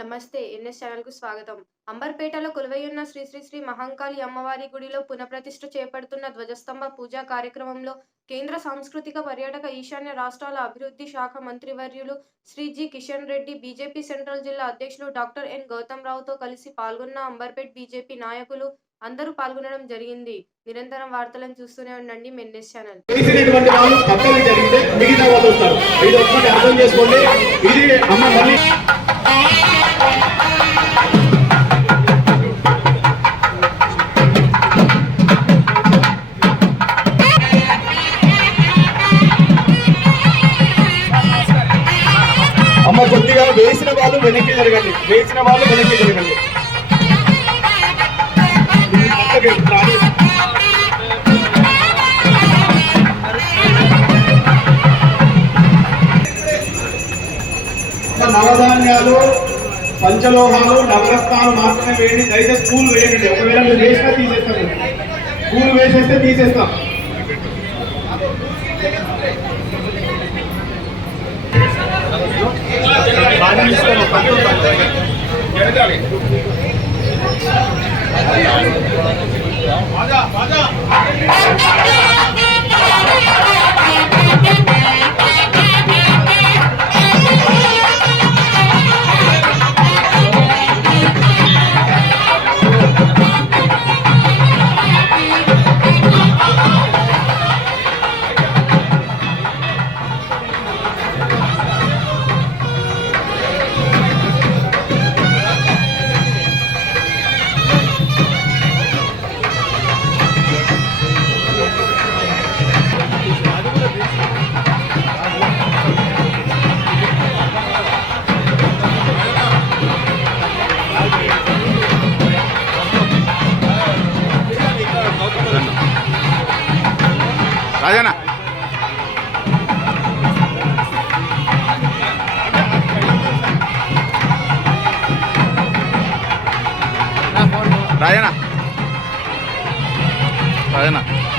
నమస్తే ఎన్ఎస్ ఛానల్కు స్వాగతం. అంబర్పేటలో కొలువైయున్న శ్రీ శ్రీ శ్రీ మహంకాళి అమ్మవారి గుడిలో పునఃప్రతిష్ఠ చేపడుతున్న ధ్వజస్తంభ పూజా కార్యక్రమంలో కేంద్ర సాంస్కృతిక పర్యాటక ఈశాన్య రాష్ట్రాల అభివృద్ధి శాఖ మంత్రివర్యులు Shri G Kishan Reddy BJP central జిల్లా అధ్యక్షులు డాక్టర్ ఎన్ గౌతమ్ రావుతో కలిసి పాల్గొన్న అంబర్పేట్ బీజేపీ నాయకులు అందరూ పాల్గొనడం జరిగింది. నిరంతరం వార్తలను చూస్తూనే ఉండండి మెన్ఎస్ ఛానల్. చేసినటువంటి వాళ్ళు పక్కన జరిగితే మిగతా వాళ్ళు వస్తారు. ఇది ఒక్కటి అర్థం చేసుకోండి. ఇది అమ్మ మళ్ళీ అమ్మ వేసిన వాళ్ళు వెనక్కి జరగండి వేసిన వాళ్ళు వెనక్కి జరగండి నవధాన్యాలు పంచలోహాలు నవరత్నాలు మాత్రమే వేయండి. దయచేసి పూలు వేయండి. ఒకవేళ మీరు వేసినా తీసేస్తాం పూలు వేసేస్తే తీసేస్తాం. ఆనందిస్తాను. జరగాలి రాజన్న. రాజన్న. రాజన్న.